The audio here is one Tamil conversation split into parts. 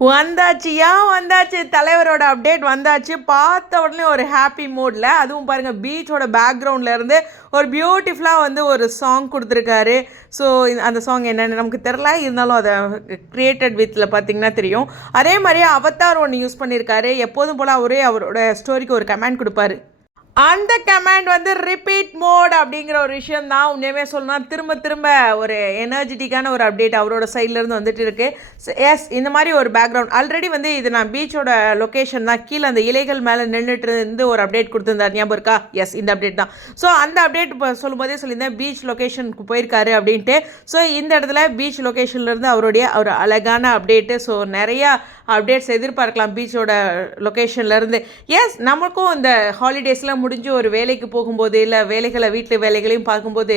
வந்தாச்சு. ஏன் வந்தாச்சு? தலைவரோட அப்டேட் வந்தாச்சு. பார்த்த உடனே ஒரு ஹாப்பி மூடில் அதுவும் பாருங்கள் பீச்சோட பேக்ரவுண்ட்லேருந்து ஒரு பியூட்டிஃபுல்லாக வந்து ஒரு சாங் கொடுத்துருக்காரு. ஸோ அந்த சாங் என்னென்னு நமக்கு தெரில இருந்தாலும் அதை க்ரியேட்டட் வித்தில் பார்த்தீங்கன்னா தெரியும். அதே மாதிரியே அவத்தார் ஒன்று யூஸ் பண்ணியிருக்காரு எப்போதும் போல் அவரே அவரோட ஸ்டோரிக்கு ஒரு கமெண்ட் கொடுப்பாரு. அந்த கமாண்ட் வந்து ரிப்பீட் மோட் அப்படிங்கிற ஒரு விஷயம் தான் உண்மையுமே சொல்லணும் திரும்ப திரும்ப ஒரு எனர்ஜெட்டிக்கான ஒரு அப்டேட் அவரோட சைட்லேருந்து வந்துட்டு இருக்கு. எஸ் இந்த மாதிரி ஒரு பேக்ரவுண்ட் ஆல்ரெடி வந்து இது நான் பீச்சோட லொக்கேஷன் தான். கீழே அந்த இலைகள் மேலே நின்றுட்டு இருந்து ஒரு அப்டேட் கொடுத்துருந்தார். ஞாபகம் இருக்கா? எஸ் இந்த அப்டேட் தான். ஸோ அந்த அப்டேட் இப்போ சொல்லும்போதே சொல்லியிருந்தேன். பீச் லொக்கேஷனுக்கு போயிருக்காரு அப்படின்ட்டு. ஸோ இந்த இடத்துல பீச் லொக்கேஷன்லேருந்து அவருடைய ஒரு அழகான அப்டேட்டு ஸோ நிறையா அப்டேட்ஸ் எதிர்பார்க்கலாம் பீச்சோட லொக்கேஷன்லேருந்து எஸ் நமக்கும் இந்த ஹாலிடேஸ்லாம் முடிஞ்சு ஒரு வேலைக்கு போகும்போது இல்லை வேலைகளை வீட்டு வேலைகளையும் பார்க்கும்போது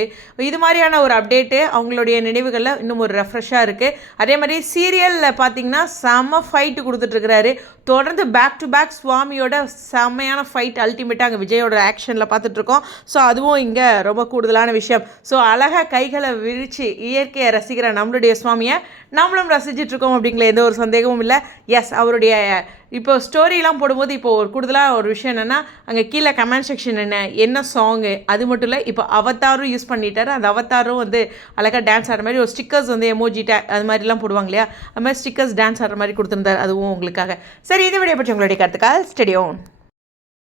இது மாதிரியான ஒரு அப்டேட்டு அவங்களுடைய நினைவுகளில் இன்னும் ஒரு ரெஃப்ரெஷ்ஷாக இருக்குது அதே மாதிரி சீரியலில் பார்த்தீங்கன்னா செம்ம ஃபைட்டு கொடுத்துட்ருக்கிறாரு தொடர்ந்து பேக் டு பேக் சுவாமியோட செம்மையான ஃபைட் அல்டிமேட்டாக அங்கே விஜயோட ஆக்ஷனில் பார்த்துட்ருக்கோம் ஸோ அதுவும் இங்கே ரொம்ப கூடுதலான விஷயம். ஸோ அழகாக கைகளை விரித்து இயற்கையை ரசிக்கிற நம்மளுடைய சுவாமியை நம்மளும் ரசிச்சிட்ருக்கோம் அப்படிங்கிற எந்த ஒரு சந்தேகமும் இல்லை. எஸ் அவருடைய இப்போ ஸ்டோரிலாம் போடும்போது இப்போ ஒரு கூடுதலாக ஒரு விஷயம் என்னென்னா அங்கே கீழே கமெண்ட் செக்ஷன் என்ன என்ன சாங்கு அது மட்டும் இல்லை இப்போ அவத்தாரும் யூஸ் பண்ணிட்டார். அந்த அவத்தாரும் வந்து அழகாக டான்ஸ் ஆடுற மாதிரி ஒரு ஸ்டிக்கர்ஸ் வந்து எமோஜி டே அது மாதிரிலாம் போடுவாங்க இல்லையா? அது மாதிரி ஸ்டிக்கர்ஸ் டான்ஸ் ஆடுற மாதிரி கொடுத்துருந்தாரு அதுவும் உங்களுக்காக. சரி இதை விட பற்றி உங்களுடைய கருத்துக்கால் ஸ்டெடியோன்